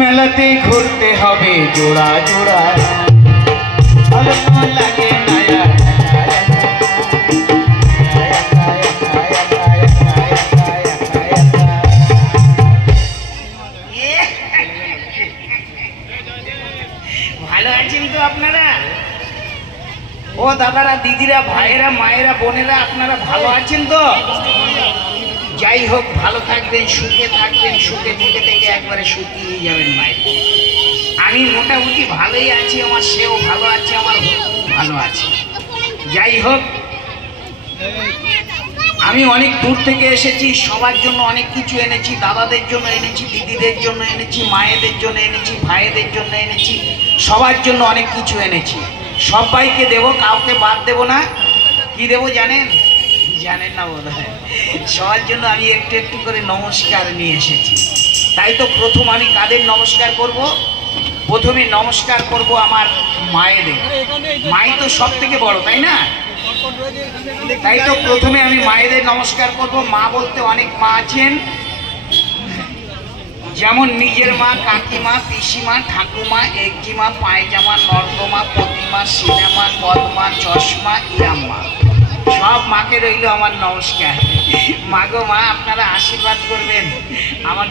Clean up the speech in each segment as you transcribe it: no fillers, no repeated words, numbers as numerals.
মেলাতে ঘুরতে হবে জোড়া জোড়া ভালো লাগে নায়া ভালো আছেন তো আপনারা? ও দাদারা, দিদিরা, ভাইয়েরা, মায়েরা, বোনেরা, আপনারা ভালো আছেন তো? যাই হোক, ভালো থাকবেন, সুখে থাকবেন, সুখে থেকে থেকে একবারে শুকিয়ে যাবেন মায়ের। আমি মোটামুটি ভালোই আছি, আমার সেও ভালো আছে, আমার ভালো আছে। যাই হোক, আমি অনেক দূর থেকে এসেছি, সবার জন্য অনেক কিছু এনেছি। দাদাদের জন্য এনেছি, দিদিদের জন্য এনেছি, মায়েদের জন্য এনেছি, ভাইদের জন্য এনেছি, সবার জন্য অনেক কিছু এনেছি। সবাইকে দেবো, কাউকে বাদ দেবো না। কি দেবো জানেন? জানেন না বোধ হয়। সবার জন্য আমি একটু একটু করে নমস্কার নিয়ে এসেছি। তাই তো প্রথম আমি কাদের নমস্কার করব? প্রথমে নমস্কার করব আমার মায়েদের। মাই তো সব থেকে বড়, তাই না? তাই তো প্রথমে আমি মায়েদের নমস্কার করব। মা বলতে অনেক মা আছেন, যেমন নিজের মা, কাকিমা, পিসিমা, ঠাকুমা, একজিমা, পায়জামা, নর্দমা, প্রতিমা, সিনেমা, পদ্মা, চশমা, ইয়াম্মা। সব মাকে রইল আমার নমস্কার। মাগো মা, আপনারা আশীর্বাদ করবেন আমার,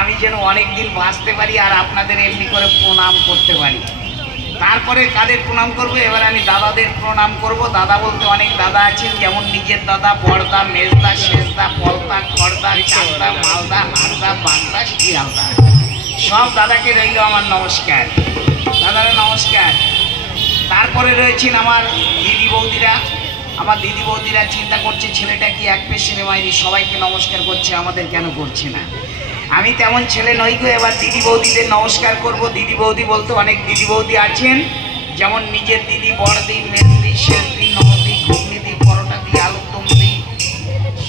আমি যেন অনেক দিন বাঁচতে পারি আর আপনাদের এমনি করে প্রণাম করতে পারি। তারপরে কাদের প্রণাম করবো? এবার আমি দাদাদের প্রণাম করব। দাদা বলতে অনেক দাদা আছেন, যেমন নিজের দাদা, বড়দা, মেজদা, শেষদা, পলদা, খড়দা, চাকদা, মালদা, হারদা, বাগদা, শিয়ালদা। সব দাদাকে রইল আমার নমস্কার। দাদারা নমস্কার। তারপরে রয়েছেন আমার দিদি বৌদিরা। আমার দিদি বৌদিরা চিন্তা করছে ছেলেটা কি এক পেশে মাইরি, সবাইকে নমস্কার করছে, আমাদের কেন করছে না? আমি তেমন ছেলে নই গো। এবার দিদি বৌদিদের নমস্কার করব। দিদি বৌদি বলতে অনেক দিদি বৌদি আছেন, যেমন নিজের দিদি, বড়দি, মেজদি, শেষদি, নদি, ঘুগনিদি, পরোটা দি, আলুরদম দি,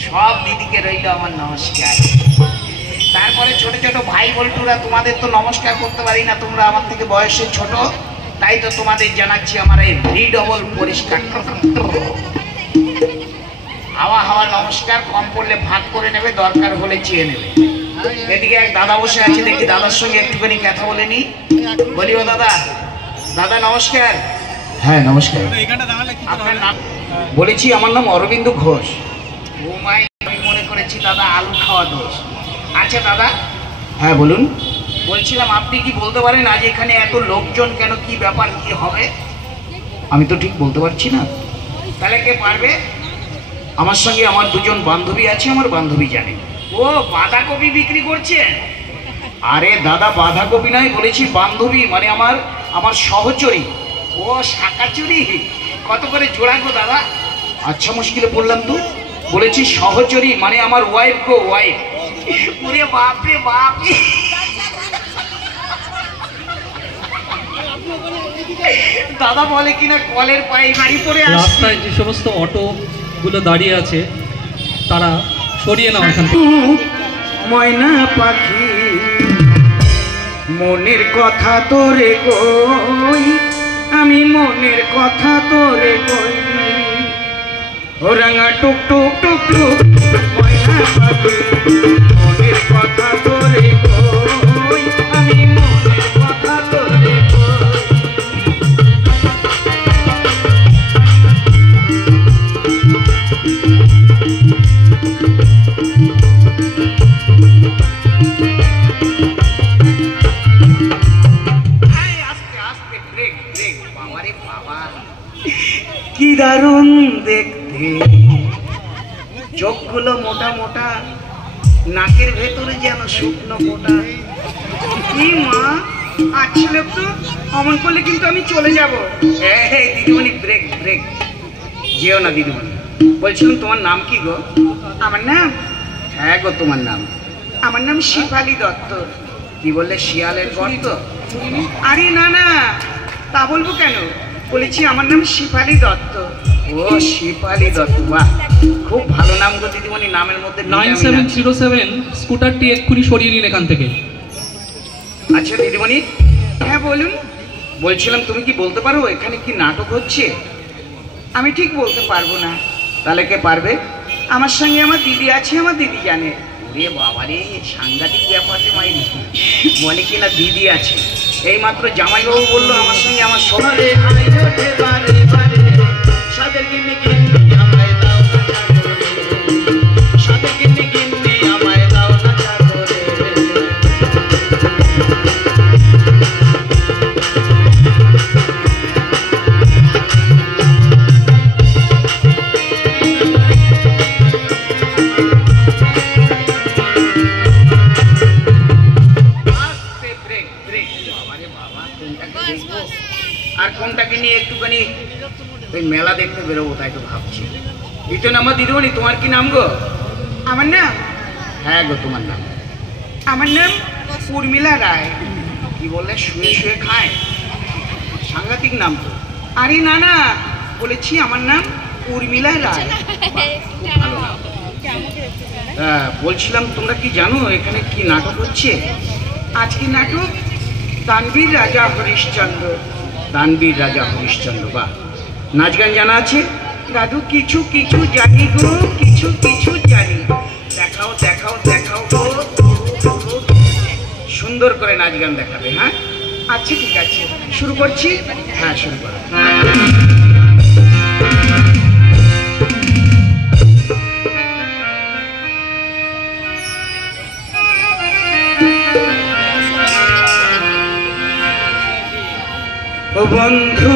সব দিদিকে রইল আমার নমস্কার। তারপরে ছোট ছোট ভাই বল্টুরা, তোমাদের তো নমস্কার করতে পারি না, তোমরা আমার থেকে বয়সে ছোট, তাই তো তোমাদের জানাচ্ছি আমার এই রিডবল পরিষ্কার হাওয়া হাওয়া নমস্কার। কম পড়লে ভাগ করে নেবে, দরকার হলে চেয়ে নেবে। এদিকে এক দাদা বসে আছে, দেখি দাদার সঙ্গে একটুখানি কথা বলে নি। বলি, ও দাদা। দাদা নমস্কার। হ্যাঁ নমস্কার। আপনার নাম? বলেছি আমার নাম অরবিন্দ ঘোষ। ও মাই, আমি মনে করেছি দাদা আলু খাওয়া দোষ। আচ্ছা দাদা। হ্যাঁ বলুন। বলছিলাম আপনি কি বলতে পারেন আজ এখানে এত লোকজন কেন, কি ব্যাপার, কি হবে? আমি তো ঠিক বলতে পারছি না। তাহলে কে পারবে? আমার সঙ্গে আমার দুজন বান্ধবী আছে, আমার বান্ধবী জানে। ও বাঁধাকপি বিক্রি করছে? আরে দাদা, বাঁধাকপি নয়, বলেছি বান্ধবী, মানে আমার সহচরী। ও শাকাচুরি। কত করে জোড়া গো দাদা? আচ্ছা মুশকিলে পড়লাম তো। বলেছি সহচরী, মানে আমার ওয়াইফ গো, ওয়াইফ। ওরে বাপ রে বাপ। দাদা বলে কিনা কলের পায়ে গাড়ি পরে রাস্তায় যে সমস্ত অটো গুলো দাঁড়িয়ে আছে তারা সরিয়ে নাও এখান থেকে। ময়না পাখি মনের কথা তোরে কই, আমি মনের কথা তোরে কই। ও রাঙা টুক টুক টুক টুক ময়না পাখি মনের কথা তোরে কই, আমি মনের কথা তোরে কই। কি দারুণ দেখতে, চোখগুলো মোটা মোটা, নাকের ভেতরে যেন শুকনো মোটা। কি মা, আচ্ছিল একটু অমন করলে কিন্তু আমি চলে যাব। দিদিমণি ব্রেক ব্রেক, যেও না দিদিমণি। বলছিলাম তোমার নাম কি গো? আমার নাম? হ্যাঁ গো তোমার নাম? আমার নাম শিফালি দত্ত। কি বললে, শিয়ালের গর্ত? আরে না না, তা বলবো কেন, বলেছি আমার নাম শিফালি দত্ত। ও শিফালি দত্ত, বাহ, খুব ভালো নাম গো দিদিমণি। নামের মধ্যে 9707 স্কুটারটি এক্ষুনি সরিয়ে নিন এখান থেকে। আচ্ছা দিদিমণি। হ্যাঁ বলুন। বলছিলাম তুমি কি বলতে পারো এখানে কি নাটক হচ্ছে? আমি ঠিক বলতে পারবো না। তাহলে কে পারবে? আমার সঙ্গে আমার দিদি আছে, আমার দিদি জানে। রে বাবা রে, সাংঘাতিক ব্যাপার রে মাইরি। বলে কিনা দিদি আছে, এই মাত্র জামাইবাবু বললো আমার সঙ্গে আমার সোনারে সাদের গিন্নি গিন্নি আমায় দাও না চা করে, সাদের গিন্নি গিন্নি আমায় দাও না চা করে। আর কোনটাকে নিয়ে একটুখানি ওই মেলা দেখতে বেরোবো তাই তো ভাবছি। দ্বিতীয় নাম্বার দিদিমণি, তোমার কি নাম গো? আমার নাম? হ্যাঁ গো, তোমার নাম? আমার নাম উর্মিলা রায়। কি বললে? শুয়ে শুয়ে খায়, সাংঘাতিক নাম তো। আরে না না, বলেছি আমার নাম উর্মিলা রায়। ভালো নাম। হ্যাঁ, বলছিলাম তোমরা কি জানো এখানে কি নাটক হচ্ছে? আজকে নাটক দানবীর রাজা হরিশ্চন্দ্র। দানবীর রাজা হরিশ্চন্দ্র, বাহ। নাচ গান জানা আছে? দাদু কিছু কিছু জানি গো, কিছু কিছু জানি। দেখাও দেখাও দেখাও গো, সুন্দর করে নাচ গান দেখাবে। হ্যাঁ আচ্ছা ঠিক আছে, শুরু করছি। হ্যাঁ শুরু করো। ও বন্ধু